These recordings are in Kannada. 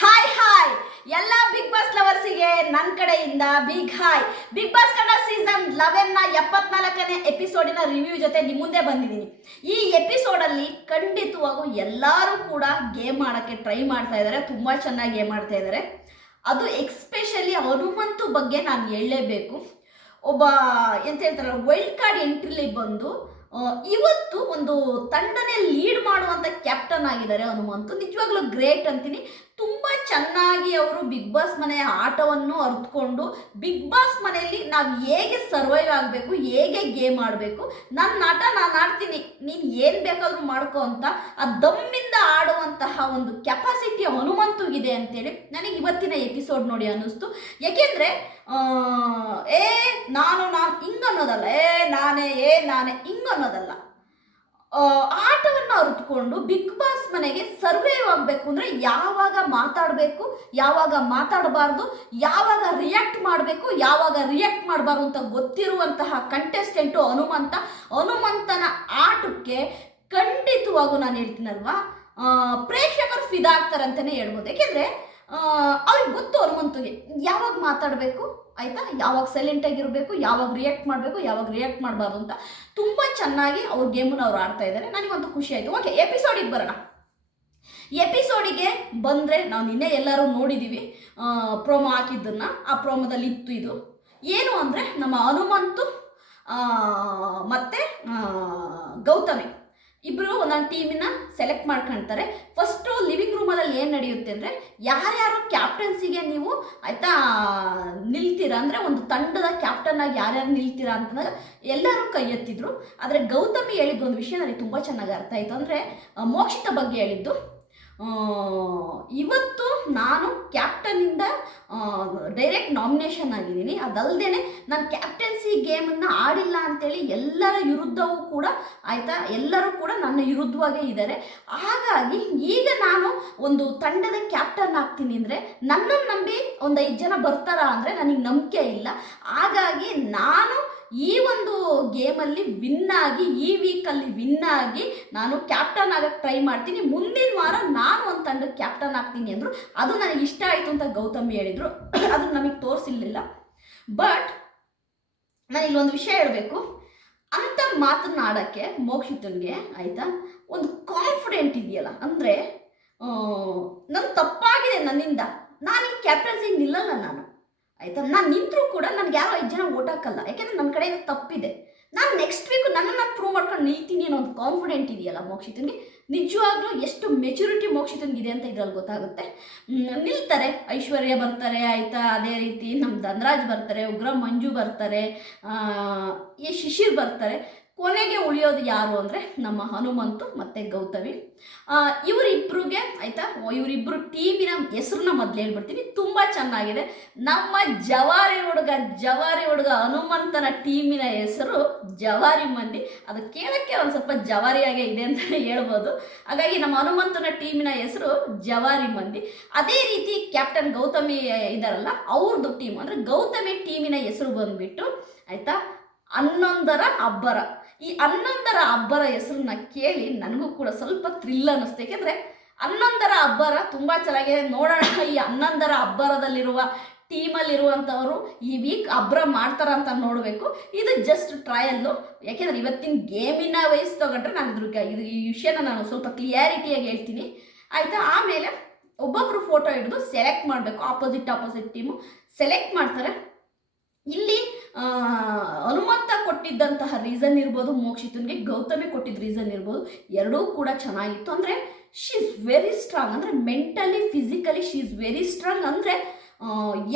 ಹಾಯ್ ಹಾಯ್ ಎಲ್ಲ ಬಿಗ್ ಬಾಸ್ ಲವರ್ಸಿಗೆ ನನ್ನ ಕಡೆಯಿಂದ big hi Bigg Boss Kannada season ಲೆವೆನ್ನ ಎಪ್ಪತ್ನಾಲ್ಕನೇ ಎಪಿಸೋಡಿನ ರಿವ್ಯೂ ಜೊತೆ ನಿಮ್ಮ ಮುಂದೆ ಬಂದಿದ್ದೀನಿ. ಈ ಎಪಿಸೋಡಲ್ಲಿ ಖಂಡಿತವಾಗೂ ಎಲ್ಲರೂ ಕೂಡ ಗೇಮ್ ಮಾಡೋಕ್ಕೆ ಟ್ರೈ ಮಾಡ್ತಾ ಇದ್ದಾರೆ. ತುಂಬ ಚೆನ್ನಾಗಿ ಗೇಮ್ ಮಾಡ್ತಾ ಇದ್ದಾರೆ. ಅದು ಎಕ್ಸ್ಪೆಷಲಿ ಹನುಮಂತು ಬಗ್ಗೆ ನಾನು ಹೇಳಲೇಬೇಕು. ಒಬ್ಬ, ಎಂತ ಹೇಳ್ತಾರೆ ವೈಲ್ಡ್ ಕಾರ್ಡ್ ಎಂಟ್ರಿಲಿ ಬಂದು ಇವತ್ತು ಒಂದು ತಂಡನೇ ಲೀಡ್ ಮಾಡುವಂಥ ಕ್ಯಾಪ್ಟನ್ ಆಗಿದ್ದಾರೆ ಹನುಮಂತು. ನಿಜವಾಗ್ಲೂ ಗ್ರೇಟ್ ಅಂತೀನಿ. ತುಂಬ ಚೆನ್ನಾಗಿ ಅವರು ಬಿಗ್ ಬಾಸ್ ಮನೆಯ ಆಟವನ್ನು ಅರ್ಥಕೊಂಡು ಬಿಗ್ ಬಾಸ್ ಮನೆಯಲ್ಲಿ ನಾವು ಹೇಗೆ ಸರ್ವೈವ್ ಆಗಬೇಕು ಹೇಗೆ ಗೇಮ್ ಆಡಬೇಕು ನನ್ನ ಆಟ ನಾನು ಆಡ್ತೀನಿ ನೀನು ಏನು ಬೇಕಾದರೂ ಮಾಡ್ಕೋ ಅಂತ ಆ ದಮ್ಮಿಂದ ಆಡುವಂತಹ ಒಂದು ಕೆಪಾಸಿಟಿ ಹನುಮಂತುಗಿದೆ ಅಂತೇಳಿ ನನಗೆ ಇವತ್ತಿನ ಎಪಿಸೋಡ್ ನೋಡಿ ಅನ್ನಿಸ್ತು. ಯಾಕೆಂದರೆ ಏ ನಾನು ನಾನು ಹಿಂಗನ್ನೋದಲ್ಲ ಏ ನಾನೇ ಏ ನಾನೇ ಹಿಂಗೆ ಅನ್ನೋದಲ್ಲ. ಆ, ಆಟವನ್ನು ಅರಿತುಕೊಂಡು ಬಿಗ್ ಬಾಸ್ ಮನೆಗೆ ಸರ್ವೈವ್ ಆಗಬೇಕು ಅಂದರೆ ಯಾವಾಗ ಮಾತಾಡಬೇಕು, ಯಾವಾಗ ಮಾತಾಡಬಾರ್ದು, ಯಾವಾಗ ರಿಯಾಕ್ಟ್ ಮಾಡಬೇಕು, ಯಾವಾಗ ರಿಯಾಕ್ಟ್ ಮಾಡಬಾರ್ದು ಅಂತ ಗೊತ್ತಿರುವಂತಹ ಕಂಟೆಸ್ಟೆಂಟು ಹನುಮಂತ, ಹನುಮಂತನ ಆಟಕ್ಕೆ ಖಂಡಿತವಾಗೂ ನಾನು ಹೇಳ್ತೀನಲ್ವಾ ಪ್ರೇಕ್ಷಕರು ಫಿದಾ ಆಗ್ತಾರಂತಲೇ ಹೇಳ್ಬೋದು. ಯಾಕೆಂದರೆ ಅವ್ರಿಗೆ ಗೊತ್ತು ಹನುಮಂತಗೆ ಯಾವಾಗ ಮಾತಾಡಬೇಕು? ಆಯಿತಾ? ಯಾವಾಗ ಸೈಲೆಂಟ್ ಯಾವಾಗ ರಿಯಾಕ್ಟ್ ಮಾಡಬೇಕು? ಯಾವಾಗ ರಿಯಾಕ್ಟ್ ಮಾಡಬಾರ್ದು ಅಂತ ತುಂಬ ಚೆನ್ನಾಗಿ ಅವ್ರ ಗೇಮನ್ನು ಅವ್ರು ಆಡ್ತಾ ಇದ್ದಾರೆ ನನಗಂತೂ ಖುಷಿ ಆಯಿತು. ಓಕೆ ಎಪಿಸೋಡಿಗೆ ಬರೋಣ. ಎಪಿಸೋಡಿಗೆ ಬಂದರೆ ನಾವು ನಿನ್ನೆ ಎಲ್ಲರೂ ನೋಡಿದ್ದೀವಿ ಪ್ರೋಮೋ ಹಾಕಿದ್ದನ್ನು. ಆ ಪ್ರೋಮೋದಲ್ಲಿ ಇತ್ತು ಇದು. ಏನು ಅಂದರೆ ನಮ್ಮ ಹನುಮಂತು ಮತ್ತೆ ಗೌತಮಿ. ಇಬ್ಬರು ಒಂದೊಂದು ಟೀಮಿನ ಸೆಲೆಕ್ಟ್ ಮಾಡ್ಕೊಳ್ತಾರೆ ಫಸ್ಟು ಲಿವಿಂಗ್ ರೂಮಲ್ಲಿ ಏನು ನಡೆಯುತ್ತೆ ಅಂದರೆ ಯಾರ್ಯಾರು ಕ್ಯಾಪ್ಟನ್ಸಿಗೆ ನೀವು ಆಯಿತಾ ನಿಲ್ತೀರಾ ಅಂದರೆ ಒಂದು ತಂಡದ ಕ್ಯಾಪ್ಟನ್ ಆಗಿ ಯಾರ್ಯಾರು ನಿಲ್ತೀರಾ ಅಂತಂದಾಗ ಎಲ್ಲರೂ ಕೈ ಎತ್ತಿದ್ರು. ಆದರೆ ಗೌತಮಿ ಹೇಳಿದ್ದು ಒಂದು ವಿಷಯ ನನಗೆ ತುಂಬ ಚೆನ್ನಾಗಿ ಅರ್ಥ ಆಯಿತು. ಅಂದರೆ ಮೋಕ್ಷಿತ ಬಗ್ಗೆ ಹೇಳಿದ್ದು. ಇವತ್ತು ನಾನು ಕ್ಯಾಪ್ಟನಿಂದ ಡೈರೆಕ್ಟ್ ನಾಮಿನೇಷನ್ ಆಗಿದ್ದೀನಿ. ಅದಲ್ಲದೆ ನಾನು ಕ್ಯಾಪ್ಟನ್ಸಿ ಗೇಮನ್ನು ಆಡಿಲ್ಲ ಅಂತೇಳಿ ಎಲ್ಲರ ವಿರುದ್ಧವೂ ಕೂಡ ಆಯಿತಾ, ಎಲ್ಲರೂ ಕೂಡ ನನ್ನ ವಿರುದ್ಧವಾಗೇ ಇದ್ದಾರೆ. ಹಾಗಾಗಿ ಈಗ ನಾನು ಒಂದು ತಂಡದ ಕ್ಯಾಪ್ಟನ್ ಆಗ್ತೀನಿ ಅಂದರೆ ನನ್ನನ್ನು ನಂಬಿ ಒಂದು ಐದು ಜನ ಬರ್ತಾರಾ ಅಂದರೆ ನನಗೆ ನಂಬಿಕೆ ಇಲ್ಲ. ಹಾಗಾಗಿ ನಾನು ಈ ಒಂದು ಗೇಮಲ್ಲಿ ವಿನ್ ಆಗಿ, ಈ ವೀಕಲ್ಲಿ ವಿನ್ ಆಗಿ ನಾನು ಕ್ಯಾಪ್ಟನ್ ಆಗಕ್ಕೆ ಟ್ರೈ ಮಾಡ್ತೀನಿ. ಮುಂದಿನ ವಾರ ನಾನು ಒಂದು ತಂಡಕ್ಕೆ ಕ್ಯಾಪ್ಟನ್ ಆಗ್ತೀನಿ ಅಂದರು, ಅದು ನನಗೆ ಇಷ್ಟ ಆಯಿತು ಅಂತ ಗೌತಮಿ ಹೇಳಿದರು. ಅದು ನಮಗೆ ತೋರಿಸಿರ್ಲಿಲ್ಲ. ಬಟ್ ನಾನು ಇಲ್ಲೊಂದು ವಿಷಯ ಹೇಳಬೇಕು. ಅಂಥ ಮಾತನ್ನ ಆಡೋಕ್ಕೆ ಮೋಕ್ಷಿತನಿಗೆ ಆಯಿತಾ? ಒಂದು ಕಾನ್ಫಿಡೆಂಟ್ ಇದೆಯಲ್ಲ, ಅಂದರೆ ನನ್ನ ತಪ್ಪಾಗಿದೆ ನನ್ನಿಂದ. ನಾನು ಈ ಕ್ಯಾಪ್ಟನ್ಸಿಗೆ ನಿಲ್ಲಲ್ಲ ನಾನು. ಆಯಿತಾ? ನಾನು ನಿಂತರೂ ಕೂಡ ನನಗೆ ಯಾರೋ ಐದು ಜನ ಓಟ್ ಹಾಕಲ್ಲ. ಯಾಕೆಂದರೆ ನನ್ನ ಕಡೆಯಿಂದ ತಪ್ಪಿದೆ. ನಾನು ನೆಕ್ಸ್ಟ್ ವೀಕ್ ನನ್ನನ್ನು ಪ್ರೂವ್ ಮಾಡ್ಕೊಂಡು ನಿಲ್ತೀನಿ ಅನ್ನೋ ಒಂದು ಕಾನ್ಫಿಡೆಂಟ್ ಇದೆಯಲ್ಲ ಮೋಕ್ಷಿತನಿಗೆ? ನಿಜವಾಗ್ಲೂ ಎಷ್ಟು ಮೆಚುರಿಟಿ ಮೋಕ್ಷಿತನಿಗಿದೆ ಅಂತ ಇದ್ರಲ್ಲಿ ಗೊತ್ತಾಗುತ್ತೆ? ನಿಲ್ತಾರೆ. ಐಶ್ವರ್ಯ ಬರ್ತಾರೆ, ಆಯಿತಾ? ಅದೇ ರೀತಿ ನಮ್ಮ ಧನರಾಜ್ ಬರ್ತಾರೆ, ಉಗ್ರ ಮಂಜು ಬರ್ತಾರೆ ಈ ಶಿಶಿರ್ ಬರ್ತಾರೆ. ಕೊನೆಗೆ ಉಳಿಯೋದು ಯಾರು ಅಂದರೆ ನಮ್ಮ ಹನುಮಂತು ಮತ್ತು ಗೌತಮಿ. ಆ, ಇವರಿಬ್ರಿಗೆ ಆಯಿತಾ? ಇವರಿಬ್ಬರು ಟೀಮಿನ ಹೆಸರನ್ನ ಮೊದಲು ಹೇಳ್ಬಿಡ್ತೀನಿ. ತುಂಬ ಚೆನ್ನಾಗಿದೆ. ನಮ್ಮ ಜವಾರಿ ಹುಡುಗ ಜವಾರಿ ಹುಡುಗ ಹನುಮಂತನ ಟೀಮಿನ ಹೆಸರು ಜವಾರಿ ಮಂದಿ. ಅದು ಕೇಳೋಕ್ಕೆ ಒಂದು ಸ್ವಲ್ಪ ಜವಾರಿಯಾಗೇ ಇದೆ ಅಂತ ಹೇಳ್ಬೋದು. ಹಾಗಾಗಿ ನಮ್ಮ ಹನುಮಂತನ ಟೀಮಿನ ಹೆಸರು ಜವಾರಿ ಮಂದಿ. ಅದೇ ರೀತಿ ಕ್ಯಾಪ್ಟನ್ ಗೌತಮಿ ಇದಾರಲ್ಲ ಅವ್ರದ್ದು ಟೀಮ್. ಅಂದರೆ ಗೌತಮಿ ಟೀಮಿನ ಹೆಸರು ಬಂದ್ಬಿಟ್ಟು ಆಯಿತಾ? ಹನ್ನೊಂದರ ಅಬ್ಬರ ಈ ಹನ್ನೊಂದರ ಅಬ್ಬರ ಹೆಸರನ್ನ ಕೇಳಿ ನನಗೂ ಕೂಡ ಸ್ವಲ್ಪ ಥ್ರಿಲ್ ಅನ್ನಿಸ್ತು. ಯಾಕೆಂದರೆ ಹನ್ನೊಂದರ ಅಬ್ಬರ ತುಂಬ ಚೆನ್ನಾಗಿದೆ. ನೋಡೋಣ, ಈ ಹನ್ನೊಂದರ ಅಬ್ಬರದಲ್ಲಿರುವ ಟೀಮಲ್ಲಿರುವಂಥವರು ಈ ವೀಕ್ ಅಬ್ಬರ ಮಾಡ್ತಾರ ಅಂತ ನೋಡಬೇಕು. ಇದು ಜಸ್ಟ್ ಟ್ರಯಲ್ಲು ಯಾಕೆಂದರೆ ಇವತ್ತಿನ ಗೇಮಿನ ವಯಸ್ಸು ತಗೊಂಡ್ರೆ ನಾನು ಇದ್ರ ಇದು ಈ ವಿಷಯನ ನಾನು ಸ್ವಲ್ಪ ಕ್ಲಿಯಾರಿಟಿಯಾಗಿ ಹೇಳ್ತೀನಿ. ಆಯಿತಾ? ಆಮೇಲೆ ಒಬ್ಬೊಬ್ಬರು ಫೋಟೋ ಹಿಡಿದು ಸೆಲೆಕ್ಟ್ ಮಾಡಬೇಕು. ಆಪೋಸಿಟ್ ಆಪೋಸಿಟ್ ಟೀಮು ಸೆಲೆಕ್ಟ್ ಮಾಡ್ತಾರೆ. ಇಲ್ಲಿ ಹನುಮಂತ ಕೊಟ್ಟಿದ್ದಂತಹ ರೀಸನ್ ಇರ್ಬೋದು, ಮೋಕ್ಷಿತನ್ಗೆ ಗೌತಮಿ ಕೊಟ್ಟಿದ್ದ ರೀಸನ್ ಇರ್ಬೋದು, ಎರಡೂ ಕೂಡ ಚೆನ್ನಾಗಿತ್ತು. ಅಂದರೆ ಶಿ ಇಸ್ ವೆರಿ ಸ್ಟ್ರಾಂಗ್ ಅಂದರೆ mentally physically she is very strong ಅಂದರೆ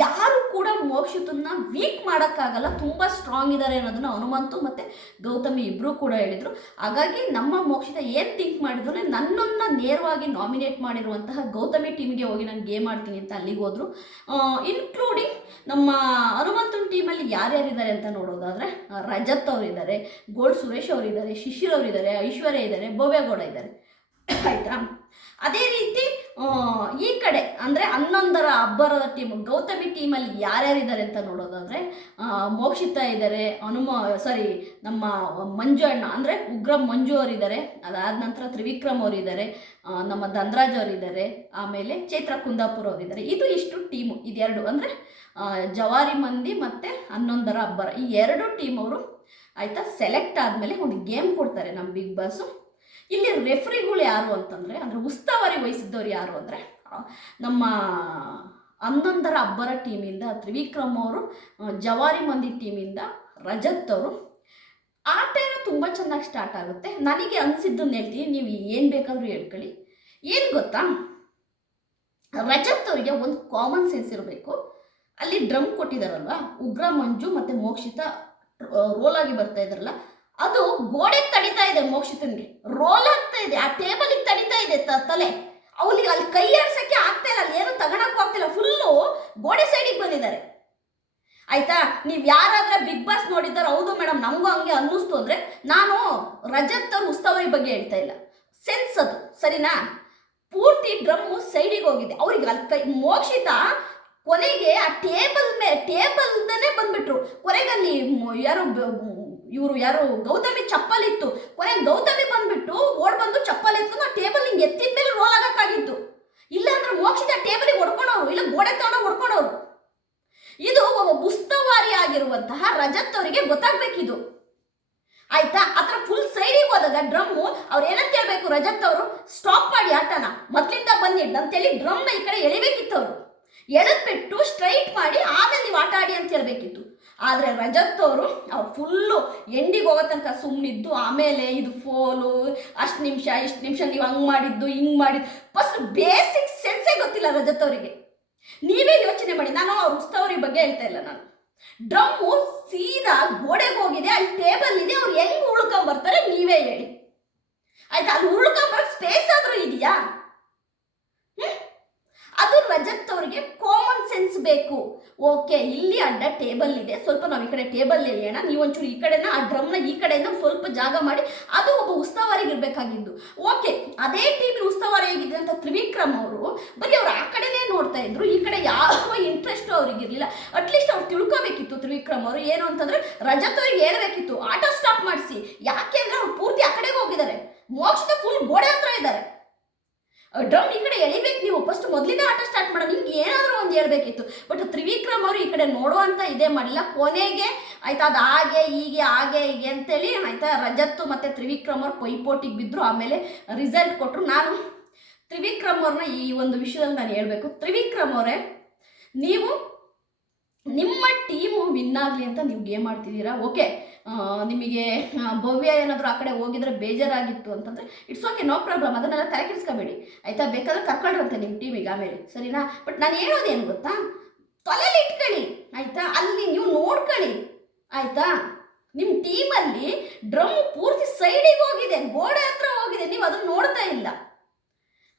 ಯಾರು ಕೂಡ ಮೋಕ್ಷತನ್ನ ವೀಕ್ ಮಾಡೋಕ್ಕಾಗಲ್ಲ, ತುಂಬ ಸ್ಟ್ರಾಂಗ್ ಇದ್ದಾರೆ ಅನ್ನೋದನ್ನ ಹನುಮಂತು ಮತ್ತು ಗೌತಮಿ ಇಬ್ಬರೂ ಕೂಡ ಹೇಳಿದರು. ಹಾಗಾಗಿ ನಮ್ಮ ಮೋಕ್ಷಿತ ಏನು ಥಿಂಕ್ ಮಾಡಿದ್ರು ನನ್ನನ್ನು ನೇರವಾಗಿ ನಾಮಿನೇಟ್ ಮಾಡಿರುವಂತಹ ಗೌತಮಿ ಟೀಮ್ಗೆ ಹೋಗಿ ನಾನು ಗೇಮ್ ಆಡ್ತೀನಿ ಅಂತ ಅಲ್ಲಿಗೆ ಹೋದರು. ಇನ್ಕ್ಲೂಡಿಂಗ್ ನಮ್ಮ ಹನುಮಂತನ ಟೀಮಲ್ಲಿ ಯಾರ್ಯಾರಿದ್ದಾರೆ ಅಂತ ನೋಡೋದಾದರೆ ರಜತ್ ಅವರಿದ್ದಾರೆ ಗೋಲ್ಡ್ ಸುರೇಶ್ ಅವರಿದ್ದಾರೆ, ಶಿಶಿರ್ ಅವರಿದ್ದಾರೆ, ಐಶ್ವರ್ಯ ಇದ್ದಾರೆ ಭವ್ಯಗೌಡ ಇದ್ದಾರೆ. ಆಯಿತಾ? ಅದೇ ರೀತಿ ಈ ಕಡೆ ಅಂದರೆ ಹನ್ನೊಂದರ ಅಬ್ಬರದ ಟೀಮ್ ಗೌತಮಿ ಟೀಮಲ್ಲಿ ಯಾರ್ಯಾರಿದ್ದಾರೆ ಅಂತ ನೋಡೋದಾದರೆ ಮೋಕ್ಷಿತಾ ಇದ್ದಾರೆ, ಹನುಮ ಸಾರಿ ನಮ್ಮ ಮಂಜು ಅಣ್ಣ, ಅಂದರೆ ಉಗ್ರ ಮಂಜು ಅವರಿದ್ದಾರೆ, ಅದಾದ ನಂತರ ತ್ರಿವಿಕ್ರಮ್ ಅವರಿದ್ದಾರೆ ನಮ್ಮ ಧನ್ರಾಜ್ ಅವರಿದ್ದಾರೆ, ಆಮೇಲೆ ಚೈತ್ರ ಕುಂದಾಪುರ ಅವರಿದ್ದಾರೆ. ಇದು ಇಷ್ಟು ಟೀಮು ಇದೆರಡು, ಅಂದರೆ ಜವಾರಿ ಮಂದಿ ಮತ್ತು ಹನ್ನೊಂದರ ಅಬ್ಬರ. ಈ ಎರಡು ಟೀಮ್ ಅವರು ಆಯಿತಾ ಸೆಲೆಕ್ಟ್ ಆದಮೇಲೆ ಒಂದು ಗೇಮ್ ಕೊಡ್ತಾರೆ ನಮ್ಮ ಬಿಗ್ ಬಾಸು ಇಲ್ಲಿ ರೆಫ್ರಿಗಳು ಯಾರು ಅಂತಂದರೆ, ಅಂದರೆ ಉಸ್ತುವಾರಿ ವಹಿಸಿದ್ದವ್ರು ಯಾರು ಅಂದರೆ ನಮ್ಮ ಹನ್ನೊಂದರ ಅಬ್ಬರ ಟೀಮಿಂದ ತ್ರಿವಿಕ್ರಮ್ ಅವರು ಜವಾರಿ ಮಂದಿ ಟೀಮಿಂದ ರಜತ್ ಅವರು. ಆಟ ಏನೋ ತುಂಬ ಚೆನ್ನಾಗಿ ಸ್ಟಾರ್ಟ್ ಆಗುತ್ತೆ. ನನಗೆ ಅನಿಸಿದ್ದನ್ನು ಹೇಳ್ತೀನಿ. ನೀವು ಏನು ಬೇಕಾದರೂ ಹೇಳ್ಕೊಳ್ಳಿ. ಏನು ಗೊತ್ತಾ? ರಜತ್ ಅವರಿಗೆ ಒಂದು ಕಾಮನ್ ಸೆನ್ಸ್ ಇರಬೇಕು. ಅಲ್ಲಿ ಡ್ರಮ್ ಕೊಟ್ಟಿದ್ದಾರಲ್ವ ಉಗ್ರ ಮಂಜು ಮತ್ತು ಮೋಕ್ಷಿತ ರೋಲ್ ಆಗಿ ಬರ್ತಾ ಇದಾರಲ್ಲ ಅದು ಗೋಡೆಗೆ ತಡಿತಾ ಇದೆ ಮೋಕ್ಷಿತನ್ಗೆ. ರೋಲ್ ಆಗ್ತಾ ಇದೆ, ಆ ಟೇಬಲಿಗೆ ತಡಿತಾ ಇದೆ ತಲೆ. ಅವಳಿಗೆ ಅಲ್ಲಿ ಕೈ ಆಡ್ಸಕ್ಕೆ ಆಗ್ತಾ ಇಲ್ಲ, ಅಲ್ಲಿ ಏನು ತಗೊಳಕ್ಕೂ ಆಗ್ತಿಲ್ಲ ಫುಲ್ಲು ಗೋಡೆ ಸೈಡಿಗೆ ಬಂದಿದ್ದಾರೆ. ಆಯ್ತಾ? ನೀವು ಯಾರಾದ್ರೆ ಬಿಗ್ ಬಾಸ್ ನೋಡಿದ್ದಾರೆ, ಹೌದು ಮೇಡಮ್ ನಮಗೂ ಹಂಗೆ ಅನ್ನಿಸ್ತು ಅಂದರೆ ನಾನು ರಜತ್ ಅವ್ರ ಬಗ್ಗೆ ಹೇಳ್ತಾ ಇಲ್ಲ. ಸೆನ್ಸ್ ಅದು, ಸರಿನಾ? ಪೂರ್ತಿ ಡ್ರಮ್ಮು ಸೈಡಿಗೆ ಹೋಗಿದೆ. ಅವ್ರಿಗೆ ಅಲ್ಲಿ ಕೈ, ಮೋಕ್ಷಿತ ಕೊನೆಗೆ ಆ ಟೇಬಲ್ ಮೇ ಟೇಬಲ್ದನೇ ಬಂದ್ಬಿಟ್ರು. ಕೊನೆಗೆ ಯಾರು ಇವರು ಯಾರು ಗೌತಮಿ ಚಪ್ಪಲಿತ್ತು. ಕೊನೆಗೆ ಗೌತಮಿ ಬಂದ್ಬಿಟ್ಟು ಓಡ್ ಬಂದು ಚಪ್ಪಲ್ ಎತ್ಕೊಂಡು ಆ ಟೇಬಲ್ ಹಿಂಗೆ ಎತ್ತಿದ ಮೇಲೆ ರೋಲ್ ಆಗಕ್ಕಾಗಿತ್ತು ಇಲ್ಲ ಅಂದ್ರೆ ಮೋಕ್ಷಿತ ಟೇಬಲಿಗೆ ಹೊಡ್ಕೊಂಡವ್ರು ಇಲ್ಲ ಗೋಡೆ ತಗೊಂಡು ಹೊಡ್ಕೊಂಡವ್ರು ಇದು ಒಬ್ಬ ಉಸ್ತುವಾರಿ ಆಗಿರುವಂತಹ ರಜತ್ ಅವರಿಗೆ ಗೊತ್ತಾಗ್ಬೇಕಿದು ಆಯ್ತಾ ಆತರ ಫುಲ್ ಸೈಡಿಗೆ ಹೋದಾಗ ಡ್ರಮ್ಮು ಅವ್ರು ಏನಂತ ಹೇಳ್ಬೇಕು ರಜತ್ ಅವರು ಸ್ಟಾಪ್ ಮಾಡಿ ಆಟನ ಮೊದ್ಲಿಂದ ಬಂದಿಡ್ ಅಂತೇಳಿ ಡ್ರಮ್ನ ಈ ಕಡೆ ಎಳಿಬೇಕಿತ್ತು ಅವರು ಎಳೆದ್ಬಿಟ್ಟು ಸ್ಟ್ರೈಟ್ ಮಾಡಿ ಆಮೇಲೆ ನೀವು ಆಟ ಆಡಿ ಅಂತ ಹೇಳ್ಬೇಕಿತ್ತು ಆದರೆ ರಜತ್ ಅವರು ಅವ್ರು ಫುಲ್ಲು ಎಂಡಿಗೆ ಹೋಗೋ ತನಕ ಸುಮ್ಮನಿದ್ದು ಆಮೇಲೆ ಇದು ಫೋನು ಅಷ್ಟು ನಿಮಿಷ, ಇಷ್ಟು ನಿಮಿಷ ನೀವು ಹಂಗೆ ಮಾಡಿದ್ದು, ಹಿಂಗೆ ಮಾಡಿದ್ದು ಫಸ್ಟ್ ಬೇಸಿಕ್ ಸೆನ್ಸೇ ಗೊತ್ತಿಲ್ಲ ರಜತ್ ಅವರಿಗೆ ನೀವೇ ಯೋಚನೆ ಮಾಡಿ. ನಾನು ಅವ್ರ ಉಸ್ತವರಿ ಬಗ್ಗೆ ಹೇಳ್ತಾ ಇಲ್ಲ ನಾನು. ಡ್ರಮ್ಮು ಸೀದಾ ಗೋಡೆಗೆ ಹೋಗಿದೆ, ಅಲ್ಲಿ ಟೇಬಲ್ ಇದೆ, ಅವ್ರು ಹೆಂಗೆ ಉಳ್ಕೊಂಬರ್ತಾರೆ ನೀವೇ ಹೇಳಿ. ಆಯ್ತಾ? ಅಲ್ಲಿ ಉಳ್ಕೊಂಬರಕ್ ಸ್ಪೇಸ್ ಆದ್ರೂ ಇದೆಯಾ? ಅದು ರಜತ್ ಅವರಿಗೆ ಕಾಮನ್ ಸೆನ್ಸ್ ಬೇಕು. ಓಕೆ ಇಲ್ಲಿ ಅಡ್ಡ ಟೇಬಲ್ ಇದೆ. ಸ್ವಲ್ಪ ನಾವು ಈ ಕಡೆ ಟೇಬಲ್ ಎಳೆಯೋಣ ನೀವು ಒಂಚೂರು ಈ ಕಡೆನ, ಆ ಡ್ರಮ್ನ ಈ ಕಡೆಯಿಂದ ಸ್ವಲ್ಪ ಜಾಗ ಮಾಡಿ, ಅದು ಒಬ್ಬ ಉಸ್ತುವಾರಿಗೆ ಇರಬೇಕಾಗಿದ್ದು. ಓಕೆ ಅದೇ ಟೀಮಿನ ಉಸ್ತುವಾರಿ ಆಗಿದೆ ಅಂತ ತ್ರಿವಿಕ್ರಮ್ ಅವರು, ಬರೀ ಅವ್ರು ಆ ಕಡೆನೇ ನೋಡ್ತಾ ಇದ್ರು. ಈ ಕಡೆ ಯಾವ ಇಂಟ್ರೆಸ್ಟ್ ಅವ್ರಿಗೆ ಇರಲಿಲ್ಲ. ಅಟ್ಲೀಸ್ಟ್ ಅವ್ರು ತಿಳ್ಕೋಬೇಕಿತ್ತು ತ್ರಿವಿಕ್ರಮ್ ಅವರು. ಏನು ಅಂತಂದ್ರೆ, ರಜತ್ ಅವ್ರಿಗೆ ಹೇಳ್ಬೇಕಿತ್ತು. ಆಟೋ ಸ್ಟಾಪ್ ಮಾಡಿಸಿ. ಯಾಕೆ ಅಂದ್ರೆ ಅವ್ರು ಪೂರ್ತಿ ಆ ಕಡೆಗೆ ಹೋಗಿದ್ದಾರೆ. ಮೋಕ್ಷದ ಫುಲ್ ಗೋಡೆ ಹತ್ರ ಇದ್ದಾರೆ. ಡ್ರಮ್ ಈ ಕಡೆ ಎಳಿಬೇಕು ನೀವು. ಫಸ್ಟ್ ಮೊದಲಿಂದ ಆಟ ಸ್ಟಾರ್ಟ್ ಮಾಡೋಣ ನಿಮ್ಗೆ ಹೇಳ್ಬೇಕಿತ್ತು. ಬಟ್ ತ್ರಿವಿಕ್ರಮ್ ಅವರು ಈ ಕಡೆ ನೋಡುವಂತ ಇದೇ ಮಾಡಿಲ್ಲ. ಕೊನೆಗೆ ಆಯ್ತಾ ಅದು ಹಾಗೆ, ಹೀಗೆ ಹಾಗೆ, ಹೀಗೆ ಅಂತೇಳಿ ಆಯ್ತಾ ರಜತ್ತು ಮತ್ತು ತ್ರಿವಿಕ್ರಮ್ ಅವ್ರು ಪೈಪೋಟಿಗೆ ಬಿದ್ದರು ಆಮೇಲೆ ರಿಸಲ್ಟ್ ಕೊಟ್ಟರು ನಾನು ತ್ರಿವಿಕ್ರಮ್ ಅವ್ರನ್ನ ಈ ಒಂದು ವಿಷಯದಲ್ಲಿ ನಾನು ಹೇಳಬೇಕು. ತ್ರಿವಿಕ್ರಮ್ ಅವರೇ, ನೀವು ನಿಮ್ಮ ಟೀಮು ವಿನ್ ಆಗಲಿ ಅಂತ ನೀವು ಗೇಮ್ ಮಾಡ್ತಿದ್ದೀರಾ ಓಕೆ ನಿಮಗೆ ಭವ್ಯ ಏನಾದರೂ ಆ ಕಡೆ ಹೋಗಿದ್ರೆ ಬೇಜಾರಾಗಿತ್ತು ಅಂತಂದರೆ ಇಟ್ಸ್ ಓಕೆ ನೋ ಪ್ರಾಬ್ಲಮ್ ಅದನ್ನೆಲ್ಲ ತಲೆ ಕೆಡಿಸ್ಕೋಬೇಡಿ ಆಯಿತಾ? ಬೇಕಾದ್ರೆ ಕರ್ಕೊಂಡ್ರಂತೆ ನಿಮ್ಮ ಟೀಮಿಗೆ ಆಮೇಲೆ. ಸರಿನಾ? ಬಟ್ ನಾನು ಹೇಳೋದೇನು ಗೊತ್ತಾ? ತಲೆಯಲ್ಲಿ ಇಟ್ಕೊಳ್ಳಿ. ಆಯಿತಾ? ಅಲ್ಲಿ ನೀವು ನೋಡ್ಕೊಳ್ಳಿ. ಆಯಿತಾ? ನಿಮ್ಮ ಟೀಮಲ್ಲಿ ಡ್ರಮ್ ಪೂರ್ತಿ ಸೈಡಿಗೆ ಹೋಗಿದೆ, ಗೋಡೆ ಹತ್ರ ಹೋಗಿದೆ, ನೀವು ಅದನ್ನು ನೋಡ್ತಾ ಇಲ್ಲ.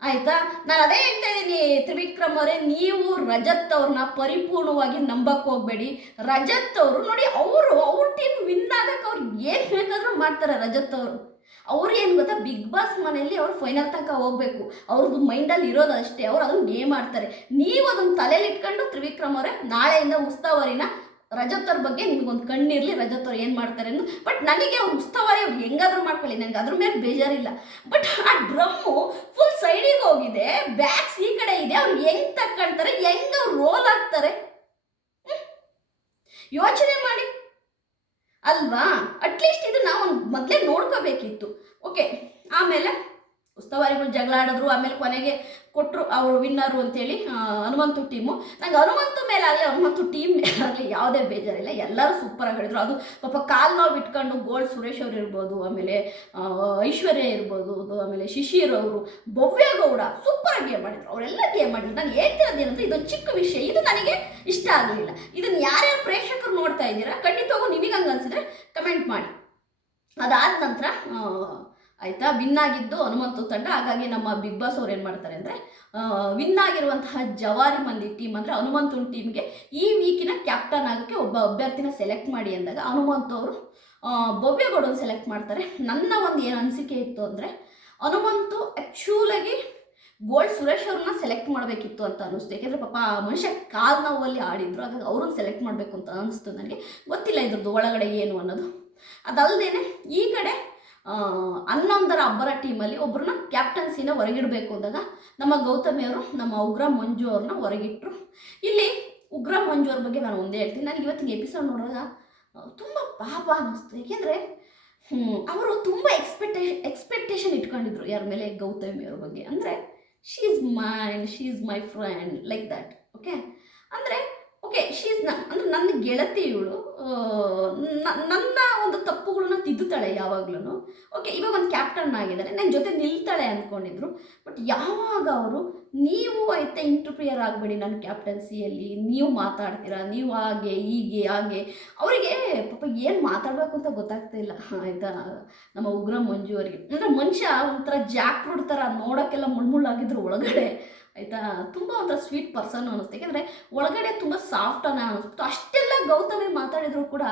ಆಯ್ತಾ? ನಾನು ಅದೇ ಹೇಳ್ತಾ ಇದ್ದೀನಿ ತ್ರಿವಿಕ್ರಮ್ ಅವರೇ, ನೀವು ರಜತ್ ಅವ್ರನ್ನ ಪರಿಪೂರ್ಣವಾಗಿ ನಂಬಕ್ ಹೋಗ್ಬೇಡಿ. ರಜತ್ ಅವರು ನೋಡಿ, ಅವರು, ಅವ್ರ ಟೀಮ್ ವಿನ್ ಆಗಕ್ಕೆ ಅವ್ರು ಏನು ಬೇಕಾದರೂ ಮಾಡ್ತಾರೆ ರಜತ್ ಅವರು. ಅವ್ರು ಏನು ಗೊತ್ತಾ? ಬಿಗ್ ಬಾಸ್ ಮನೆಯಲ್ಲಿ ಅವ್ರು ಫೈನಲ್ ತನಕ ಹೋಗ್ಬೇಕು. ಅವ್ರದ್ದು ಮೈಂಡಲ್ಲಿ ಇರೋದು ಅಷ್ಟೇ. ಅವ್ರು ಅದನ್ನು ಗೇಮ್ ಆಡ್ತಾರೆ. ನೀವು ಅದನ್ನ ತಲೆಯಲ್ಲಿ ಇಟ್ಕೊಂಡು ತ್ರಿವಿಕ್ರಮ್ ಅವರೇ, ನಾಳೆಯಿಂದ ಉತ್ಸವರಿನ ರಜತ್ ಅವ್ರ ಬಗ್ಗೆ ನಿಮ್ಗೊಂದು ಕಣ್ಣಿರಲಿ ರಜತ್ ಏನು ಮಾಡ್ತಾರೆ ಬಟ್ ನನಗೆ ಅವ್ರು ಉಸ್ತವಾರಿ, ಅವ್ರು ಹೆಂಗಾದ್ರೂ ಮಾಡ್ಕೊಳ್ಳಿ. ನನಗೆ ಅದ್ರ ಮೇಲೆ ಬೇಜಾರಿಲ್ಲ. ಬಟ್ ಆ ಡ್ರಮ್ಮು ಫುಲ್ ಸೈಡಿಗೆ ಹೋಗಿದೆ. ಬ್ಯಾಕ್ಸ್ ಈ ಕಡೆ ಇದೆ. ಅವ್ರು ಹೆಂಗ್ ತಕ್ಕಂತಾರೆ ಹೆಂಗ್ ಅವ್ರು ರೋಲ್ ಆಗ್ತಾರೆ? ಯೋಚನೆ ಮಾಡಿ. ಅಲ್ವಾ? ಅಟ್ಲೀಸ್ಟ್ ಇದು ನಾವು ಮೊದಲೇ ನೋಡ್ಕೋಬೇಕಿತ್ತು. ಓಕೆ ಆಮೇಲೆ ಉಸ್ತವಾರಿಗಳು ಜಗಳ ಆಡಿದ್ರು. ಆಮೇಲೆ ಕೊನೆಗೆ ಕೊಟ್ಟರು ಅವರು ವಿನ್ನರು ಅಂತೇಳಿ ಹನುಮಂತು ಟೀಮು ನಂಗೆ ಹನುಮಂತು ಮೇಲೆ ಆಗಲಿ, ಹನುಮಂತು ಟೀಮ್ ಮೇಲೆ ಆಗಲಿ ಯಾವುದೇ ಬೇಜಾರಿಲ್ಲ. ಎಲ್ಲರೂ ಸೂಪರಾಗಿ ಹೇಳಿದ್ರು ಅದು ಪಾಪ ಕಾಲು ನೋವು ಇಟ್ಕೊಂಡು ಗೋಲ್ಡ್ ಸುರೇಶ್ ಅವರು ಇರ್ಬೋದು, ಆಮೇಲೆ ಐಶ್ವರ್ಯ ಇರ್ಬೋದು ಆಮೇಲೆ ಶಿಶಿರ್ ಅವರು ಭವ್ಯ ಗೌಡ ಸೂಪರಾಗಿ ಗೇಮ್ ಮಾಡಿದ್ರು ಅವರೆಲ್ಲ ಗೇಮ್ ಮಾಡಿದ್ರು ನಾನು ಹೇಳ್ತಿರೋದು ಏನಂದ್ರೆ ಇದೊಂದು ಚಿಕ್ಕ ವಿಷಯ. ಇದು ನನಗೆ ಇಷ್ಟ ಆಗಲಿಲ್ಲ. ಇದನ್ನು ಯಾರ್ಯಾರು ಪ್ರೇಕ್ಷಕರು ನೋಡ್ತಾ ಇದ್ದೀರಾ ಖಂಡಿತವಾಗೂ ನಿಮಗೆ ಹಂಗೆ ಅನಿಸಿದ್ರೆ ಕಮೆಂಟ್ ಮಾಡಿ. ಅದಾದ ನಂತರ ಆಯಿತಾ? ವಿನ್ ಆಗಿದ್ದು ಹನುಮಂತು ತಂಡ. ಹಾಗಾಗಿ ನಮ್ಮ ಬಿಗ್ ಬಾಸ್ ಅವ್ರು ಏನು ಮಾಡ್ತಾರೆ ಅಂದರೆ ವಿನ್ ಆಗಿರುವಂತಹ ಜವಾರಿ ಮಂದಿ ಟೀಮ್ ಅಂದರೆ ಹನುಮಂತನ ಟೀಮ್ಗೆ ಈ ವೀಕಿನ ಕ್ಯಾಪ್ಟನ್ ಆಗೋಕ್ಕೆ ಒಬ್ಬ ಅಭ್ಯರ್ಥಿನ ಸೆಲೆಕ್ಟ್ ಮಾಡಿ ಅಂದಾಗ ಹನುಮಂತು ಅವರು ಭವ್ಯಗೌಡನ ಸೆಲೆಕ್ಟ್ ಮಾಡ್ತಾರೆ. ನನ್ನ ಒಂದು ಏನು ಅನಿಸಿಕೆ ಇತ್ತು ಅಂದರೆ, ಹನುಮಂತು ಆ್ಯಕ್ಚುಲಾಗಿ ಗೋಲ್ಡ್ ಸುರೇಶ್ ಅವ್ರನ್ನ ಸೆಲೆಕ್ಟ್ ಮಾಡಬೇಕಿತ್ತು ಅಂತ ಅನಿಸ್ತು. ಯಾಕೆಂದರೆ ಪಾಪ ಆ ಮನುಷ್ಯ ಕಾಲ್ ನೋವಲ್ಲಿ ಆಡಿದ್ರು, ಹಾಗಾಗಿ ಅವ್ರನ್ನ ಸೆಲೆಕ್ಟ್ ಮಾಡಬೇಕು ಅಂತ ಅನಿಸ್ತು ನನಗೆ. ಗೊತ್ತಿಲ್ಲ ಇದ್ರದ್ದು ಒಳಗಡೆ ಏನು ಅನ್ನೋದು. ಅದಲ್ಲದೆ ಈ ಕಡೆ ಹನ್ನೊಂದರ ಅಬ್ಬರ ಟೀಮಲ್ಲಿ ಒಬ್ಬರನ್ನ ಕ್ಯಾಪ್ಟನ್ಸಿನ ಹೊರಗಿಡಬೇಕು ಅಂದಾಗ ನಮ್ಮ ಗೌತಮಿಯವರು ನಮ್ಮ ಉಗ್ರ ಮಂಜು ಅವ್ರನ್ನ ಹೊರಗಿಟ್ರು. ಇಲ್ಲಿ ಉಗ್ರ ಮಂಜು ಅವ್ರ ಬಗ್ಗೆ ನಾನು ಒಂದೇ ಹೇಳ್ತೀನಿ. ನನಗೆ ಇವತ್ತಿನ ಎಪಿಸೋಡ್ ನೋಡಿದಾಗ ತುಂಬ ಪಾಪ ಅನ್ನಿಸ್ತು ಏಕೆಂದರೆ ಅವರು ತುಂಬ ಎಕ್ಸ್ಪೆಕ್ಟೇಷನ್ ಎಕ್ಸ್ಪೆಕ್ಟೇಷನ್ ಇಟ್ಕೊಂಡಿದ್ರು ಯಾರ ಮೇಲೆ ಗೌತಮಿ ಅವ್ರ ಬಗ್ಗೆ. ಅಂದರೆ she is mine she is my friend like that okay ಅಂದರೆ ಓಕೆ ಶೀಸ್ನ ಅಂದರೆ ನನ್ನ ಗೆಳತಿ ಇವಳು. ನನ್ನ ಒಂದು ತಪ್ಪುಗಳನ್ನ ತಿದ್ದುತ್ತಾಳೆ ಯಾವಾಗ್ಲೂ ಓಕೆ ಇವಾಗ ಒಂದು ಕ್ಯಾಪ್ಟನ್ ಆಗಿದ್ದಾರೆ ನನ್ನ ಜೊತೆ ನಿಲ್ತಾಳೆ ಅಂದ್ಕೊಂಡಿದ್ರು ಬಟ್ ಯಾವಾಗ ಅವರು, ನೀವು ಐತೆ ಇಂಟರ್ಪ್ರಿಯರ್ ಆಗಬೇಡಿ ನನ್ನ ಕ್ಯಾಪ್ಟನ್ಸಿಯಲ್ಲಿ ನೀವು ಮಾತಾಡ್ತೀರಾ, ನೀವು ಹಾಗೆ, ಹೀಗೆ, ಹಾಗೆ. ಅವರಿಗೆ, ಪಾಪ ಏನು ಮಾತಾಡಬೇಕು ಅಂತ ಗೊತ್ತಾಗ್ತಾ ಇಲ್ಲ. ಆಯಿತಾ? ನಮ್ಮ ಉಗ್ರ ಮಂಜು ಅವರಿಗೆ ಅಂದರೆ ಮನುಷ್ಯ ಒಂಥರ ಜಾಕ್ ಫ್ರೂಟ್ ಥರ ನೋಡೋಕ್ಕೆಲ್ಲ ಮುಳ್ಮುಳ್ಳಾಗಿದ್ರು ಒಳಗಡೆ. ಆಯಿತಾ? ತುಂಬ ಒಂಥರ ಸ್ವೀಟ್ ಪರ್ಸನ್ ಅನ್ನಿಸ್ತು ಯಾಕೆಂದರೆ ಒಳಗಡೆ ತುಂಬ ಸಾಫ್ಟ್ ಅನ್ನೋ ಅನಿಸ್ತು ಅಷ್ಟೆಲ್ಲ ಗೌತಮಿ ಮಾತಾಡಿದ್ರು ಕೂಡ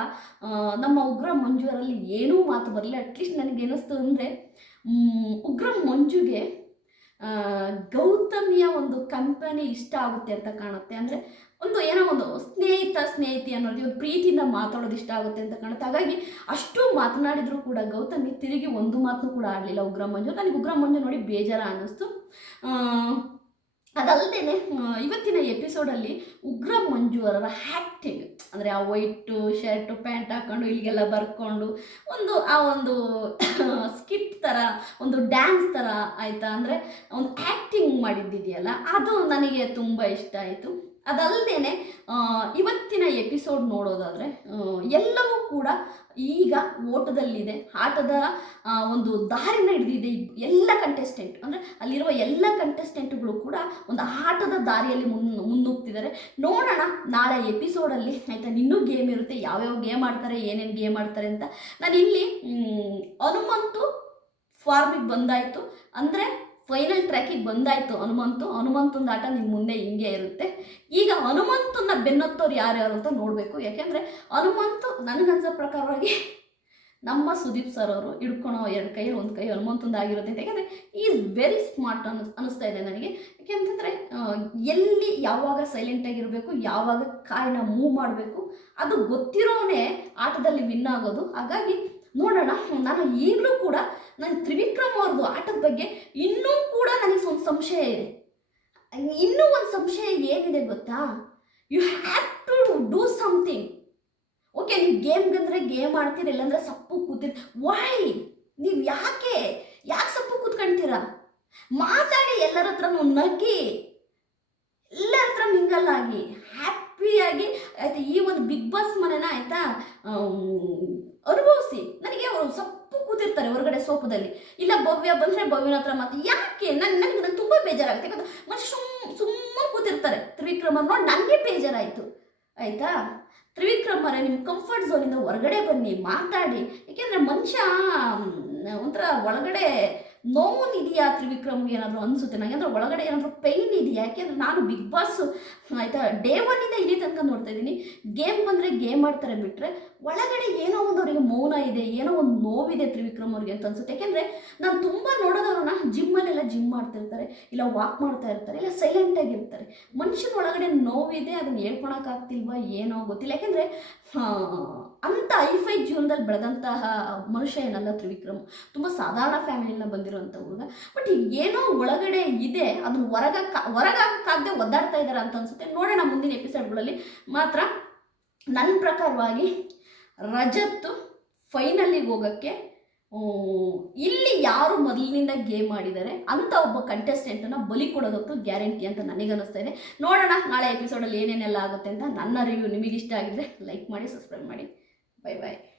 ನಮ್ಮ ಉಗ್ರ ಮಂಜುವರಲ್ಲಿ ಏನೂ ಮಾತು ಬರಲಿಲ್ಲ. ಅಟ್ಲೀಸ್ಟ್ ನನಗೆ ಏನಿಸ್ತು ಅಂದರೆ ಉಗ್ರ ಮಂಜುಗೆ ಗೌತಮಿಯ ಒಂದು ಕಂಪನಿ ಇಷ್ಟ ಆಗುತ್ತೆ ಅಂತ ಕಾಣುತ್ತೆ. ಅಂದರೆ ಒಂದು ಏನೋ ಒಂದು ಸ್ನೇಹಿತ, ಸ್ನೇಹಿತಿ ಅನ್ನೋದು ಒಂದು ಪ್ರೀತಿಯಿಂದ ಮಾತಾಡೋದು ಇಷ್ಟ ಆಗುತ್ತೆ ಅಂತ ಕಾಣುತ್ತೆ. ಹಾಗಾಗಿ ಅಷ್ಟು ಮಾತನಾಡಿದರೂ ಕೂಡ ಗೌತಮಿ ತಿರುಗಿ ಒಂದು ಮಾತನ್ನು ಕೂಡ ಆಡಲಿಲ್ಲ ಉಗ್ರ ಮಂಜು. ನನಗೆ ಉಗ್ರ ಮಂಜು ನೋಡಿ ಬೇಜಾರ ಅನ್ನಿಸ್ತು. ಅದಲ್ಲದೆ ಇವತ್ತಿನ ಎಪಿಸೋಡಲ್ಲಿ ಉಗ್ರ ಮಂಜು ಅವರ ಆ್ಯಕ್ಟಿಂಗ್ ಅಂದರೆ ಆ ವೈಟು ಶರ್ಟು ಪ್ಯಾಂಟ್ ಹಾಕ್ಕೊಂಡು ಇಲ್ಲಿಗೆಲ್ಲ ಬರ್ಕೊಂಡು ಒಂದು ಆ ಒಂದು ಸ್ಕಿಪ್ ಥರ ಒಂದು ಡ್ಯಾನ್ಸ್ ಥರ ಆಯಿತಾ? ಅಂದರೆ ಒಂದು ಆ್ಯಕ್ಟಿಂಗ್ ಮಾಡಿದ್ದಿದೆಯಲ್ಲ, ಅದು ನನಗೆ ತುಂಬ ಇಷ್ಟ ಆಯಿತು. ಅದಲ್ಲದೆ ಇವತ್ತಿನ ಎಪಿಸೋಡ್ ನೋಡೋದಾದರೆ ಎಲ್ಲವೂ ಕೂಡ ಈಗ ಓಟದಲ್ಲಿದೆ. ಆಟದ ಒಂದು ದಾರಿನ ಹಿಡಿದಿದೆ ಎಲ್ಲ ಕಂಟೆಸ್ಟೆಂಟ್ ಅಂದರೆ ಅಲ್ಲಿರುವ ಎಲ್ಲ ಕಂಟೆಸ್ಟೆಂಟ್ಗಳು ಕೂಡ ಒಂದು ಆಟದ ದಾರಿಯಲ್ಲಿ ಮುನ್ನು ಮುನ್ನುಗ್ತಿದ್ದಾರೆ. ನೋಡೋಣ ನಾಳೆ ಎಪಿಸೋಡಲ್ಲಿ ಆಯಿತಾ ಇನ್ನೂ ಗೇಮ್ ಇರುತ್ತೆ, ಯಾವ್ಯಾವ ಗೇಮ್ ಆಡ್ತಾರೆ, ಏನೇನು ಗೇಮ್ ಆಡ್ತಾರೆ ಅಂತ. ನಾನು ಇಲ್ಲಿ ಹನುಮಂತು ಫಾರ್ಮಿಗೆ ಬಂದಾಯಿತು. ಅಂದರೆ ಫೈನಲ್ ಟ್ರ್ಯಾಕಿಗೆ ಬಂದಾಯಿತು ಹನುಮಂತು. ಹನುಮಂತಂದು ಆಟ ನಿಮ್ಮ ಮುಂದೆ ಹಿಂಗೆ ಇರುತ್ತೆ. ಈಗ ಹನುಮಂತನ ಬೆನ್ನತ್ತೋರು ಯಾರ್ಯಾರು ಅಂತ ನೋಡಬೇಕು. ಯಾಕೆಂದರೆ ಹನುಮಂತು ನನಗನ್ಸೋ ಪ್ರಕಾರವಾಗಿ ನಮ್ಮ ಸುದೀಪ್ ಸರ್ ಅವರು ಹಿಡ್ಕೊಳೋ ಎರಡು ಕೈ, ಒಂದು ಕೈ ಹನುಮಂತಂದು ಆಗಿರುತ್ತೆ. ಅಂತ ಯಾಕೆಂದರೆ ಈಸ್ ವೆರಿ ಸ್ಮಾರ್ಟ್ ಅನ್ ಅನಿಸ್ತಾ ಇದೆ ನನಗೆ. ಯಾಕೆಂತಂದರೆ ಎಲ್ಲಿ ಯಾವಾಗ ಸೈಲೆಂಟಾಗಿರಬೇಕು ಯಾವಾಗ ಕಾಯಿನ ಮೂವ್ ಮಾಡಬೇಕು, ಅದು ಗೊತ್ತಿರೋನೇ ಆಟದಲ್ಲಿ ವಿನ್ ಆಗೋದು. ಹಾಗಾಗಿ ನೋಡೋಣ, ನಾನು ಈಗಲೂ ಕೂಡ ನನ್ನ ತ್ರಿವಿಕ್ರಮ್ ಅವ್ರದ್ದು ಆಟದ ಬಗ್ಗೆ ಇನ್ನೂ ಕೂಡ ನನಗೆ ಒಂದು ಸಂಶಯ ಇದೆ. ಇನ್ನೂ ಒಂದು ಸಂಶಯ ಏನಿದೆ ಗೊತ್ತಾ? You have to do something okay ನೀವು ಗೇಮ್ ಬಂದರೆ ಗೇಮ್ ಆಡ್ತೀರ, ಇಲ್ಲಾಂದ್ರೆ ಸಪ್ಪು ಕೂತೀರಿ ವಾಯ್ ನೀವು ಯಾಕೆ? ಯಾಕೆ ಸಪ್ಪು ಕೂತ್ಕೊಂತೀರಾ? ಮಾತಾಡಿ ಎಲ್ಲರ ಹತ್ರನೂ ನಗ್ಗಿ. ಎಲ್ಲರ ಹತ್ರ ಮಿಂಗಲ್ ಆಗಿ. ಹ್ಯಾಪಿಯಾಗಿ ಆಯ್ತಾ, ಈ ಒಂದು ಬಿಗ್ ಬಾಸ್ ಮನೆನ ಆಯ್ತಾ ಅನುಭವಿಸಿ. ನನಗೆ ಅವರು ಸಪ್ಪು ಕೂತಿರ್ತಾರೆ ಹೊರಗಡೆ ಸೋಪದಲ್ಲಿ. ಇಲ್ಲ, ಭವ್ಯ ಬಂದರೆ ಭವ್ಯನ ಹತ್ರ ಮಾತು. ಯಾಕೆ? ನನ್ನ ನನಗೆ ನಂಗೆ ತುಂಬ ಬೇಜಾರಾಗುತ್ತೆ. ಯಾಕಂದ್ರೆ ಮನುಷ್ಯ ಸುಮ್ ಸುಮ್ಮನೆ ಕೂತಿರ್ತಾರೆ. ತ್ರಿವಿಕ್ರಮ ನೋಡಿ ನನಗೆ ಬೇಜಾರಾಯಿತು. ಆಯಿತಾ? ತ್ರಿವಿಕ್ರಮರೇ ನಿಮ್ಮ ಕಂಫರ್ಟ್ ಝೋನಿಂದ ಹೊರಗಡೆ ಬನ್ನಿ ಮಾತಾಡಿ. ಏಕೆಂದರೆ ಮನುಷ್ಯ ಒಂಥರ ಒಳಗಡೆ ನೋವಿದೆಯಾ ತ್ರಿವಿಕ್ರಮ್? ಏನಾದರೂ ಅನಿಸುತ್ತೆ? ನನಗೆ ಅಂದರೆ ಒಳಗಡೆ ಏನಾದರೂ ಪೈನ್ ಇದೆಯಾ? ಯಾಕೆಂದರೆ ನಾನು ಬಿಗ್ ಬಾಸ್ ಆಯಿತಾ? ಡೇ ಒನ್ನಿಂದ ಇಲ್ಲಿ ತನಕ ನೋಡ್ತಾ ಇದ್ದೀನಿ. ಗೇಮ್ ಬಂದರೆ ಗೇಮ್ ಆಡ್ತಾರೆ ಬಿಟ್ಟರೆ ಒಳಗಡೆ ಏನೋ ಒಂದು ಅವರಿಗೆ ಮೌನ ಇದೆ, ಏನೋ ಒಂದು ನೋವಿದೆ ತ್ರಿವಿಕ್ರಮ್ ಅವ್ರಿಗೆ ಅಂತ ಅನ್ಸುತ್ತೆ. ಯಾಕೆಂದರೆ ನಾನು ತುಂಬ ನೋಡೋದವ್ರನ್ನ ಜಿಮ್ಮಲ್ಲೆಲ್ಲ ಜಿಮ್ ಮಾಡ್ತಿರ್ತಾರೆ, ಇಲ್ಲ ವಾಕ್ ಮಾಡ್ತಾ ಇರ್ತಾರೆ, ಇಲ್ಲ ಸೈಲೆಂಟಾಗಿರ್ತಾರೆ ಮನುಷ್ಯನ ಒಳಗಡೆ ನೋವಿದೆ, ಅದನ್ನು ಹೇಳ್ಕೊಳಕ್ಕಾಗ್ತಿಲ್ವಾ ಏನೋ ಗೊತ್ತಿಲ್ಲ. ಯಾಕೆಂದರೆ ಅಂಥ ಐಫೈ ಜೀವನದಲ್ಲಿ ಬೆಳೆದಂತಹ ಮನುಷ್ಯ ಏನಲ್ಲ ತ್ರಿವಿಕ್ರಮ್. ತುಂಬ ಸಾಧಾರಣ ಫ್ಯಾಮಿಲಿಯಿಂದ ಬಂದಿರುವಂಥ ಹುಡುಗ. ಬಟ್ ಏನೋ ಒಳಗಡೆ ಇದೆ, ಅದನ್ನು ಹೊರಗ ಹೊರಗಾಗಕ್ಕಾಗದೆ ಒದ್ದಾಡ್ತಾ ಇದ್ದಾರೆ ಅಂತ ಅನ್ಸುತ್ತೆ. ನೋಡೋಣ ಮುಂದಿನ ಎಪಿಸೋಡ್ಗಳಲ್ಲಿ ಮಾತ್ರ ನನ್ನ ಪ್ರಕಾರವಾಗಿ ರಜತ್ತು ಫೈನಲ್ಲಿಗೆ ಹೋಗೋಕ್ಕೆ ಇಲ್ಲಿ ಯಾರು ಮೊದಲಿನಿಂದ ಗೇಮ್ ಆಡಿದ್ದಾರೆ ಅಂತ ಒಬ್ಬ ಕಂಟೆಸ್ಟೆಂಟನ್ನು ಬಲಿ ಕೊಡೋದಕ್ಕೂ ಗ್ಯಾರಂಟಿ ಅಂತ ನನಗನ್ನಿಸ್ತಾ ಇದೆ. ನೋಡೋಣ ನಾಳೆ ಎಪಿಸೋಡಲ್ಲಿ ಏನೇನೆಲ್ಲ ಆಗುತ್ತೆ ಅಂತ. ನನ್ನ ರಿವ್ಯೂ ನಿಮಗೆ ಇಷ್ಟ ಆಗಿದ್ರೆ ಲೈಕ್ ಮಾಡಿ ಸಬ್ಸ್ಕ್ರೈಬ್ ಮಾಡಿ. 喂喂。